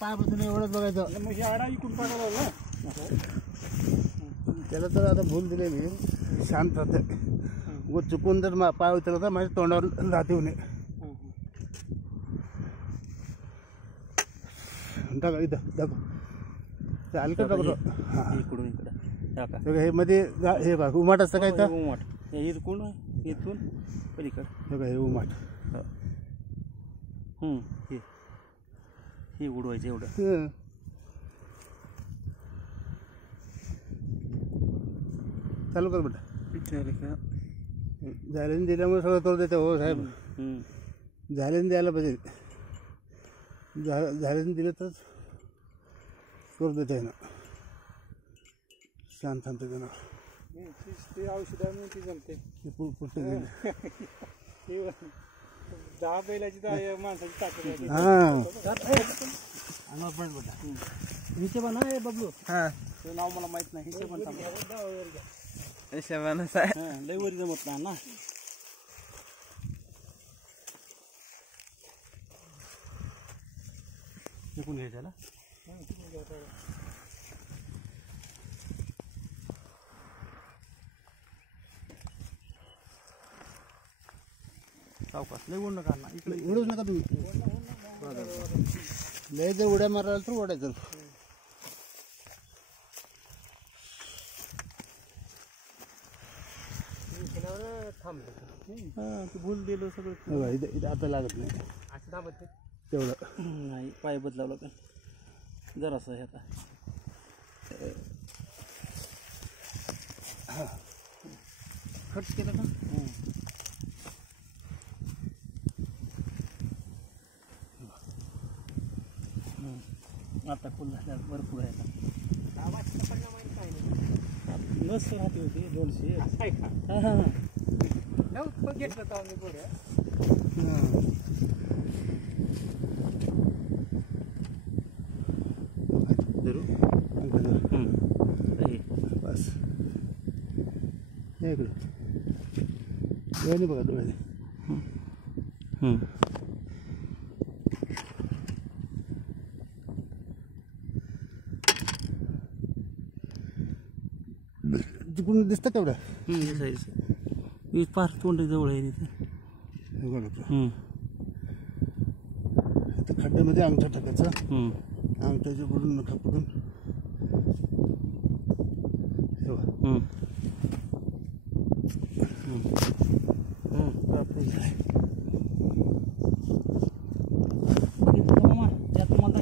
पायापासून एवढंच बघायचं. मग आडा इकडून टाकायला ना त्याला तर आता भूल दिली मी, शांत राहते. व चुकून जर पाय उचलला तर माझ्या तोंडावर लाथ येऊ नये. टाका इथं दाखव, चाल का दाखव. हां इकडून इकडं टाका. हे मध्ये हे बघ उमाट असतं काय तर, उमाट इथून इथून पलीकडं हे बघा हे उमाट. हे उडवायचं एवढं. चालू कर बेटा. का झालेन दिल्यामुळे सगळं करू देते. हो साहेब, झालेन द्यायला पाहिजे. झालेन दिलं तर करू देते ना. शांत शांत देणार ते औषधामुळे ती जमते. पुढे गेले 10 बैलाची तर माणसाची ताकद. हां पण बेटा हिशेबा ना आहे बबलू. हां ते नाव मला माहित नाही. हिशेबा लय वरी जमत नाही ना. शिकून घ्यायचं ना. सावकाश लय उड नका ना. इकडे उडूच नका तुम्ही. लय जर उड्या मारायला तर ओढायचं. ते भूल दिलं सगळं. इथं आता लागत नाही तेवढं. नाही पाय बदलावं लागेल जरासं हे आता. खर्च केलं का. आता फुल झाल्यावर भरपूर आहे. मस्त राहते होती 200. घेतलं तर आम्ही बरं. धरू बस. इकडे डोळ्याने बघा, डोळ्याने. तिकडून दिसतं तेवढं. पार तोंड जवळ आहे तिथे. खड्ड्यामध्ये अंगठा टाकायचा. अंगठ्याच्या बुडून नखा पडून तुम्हाला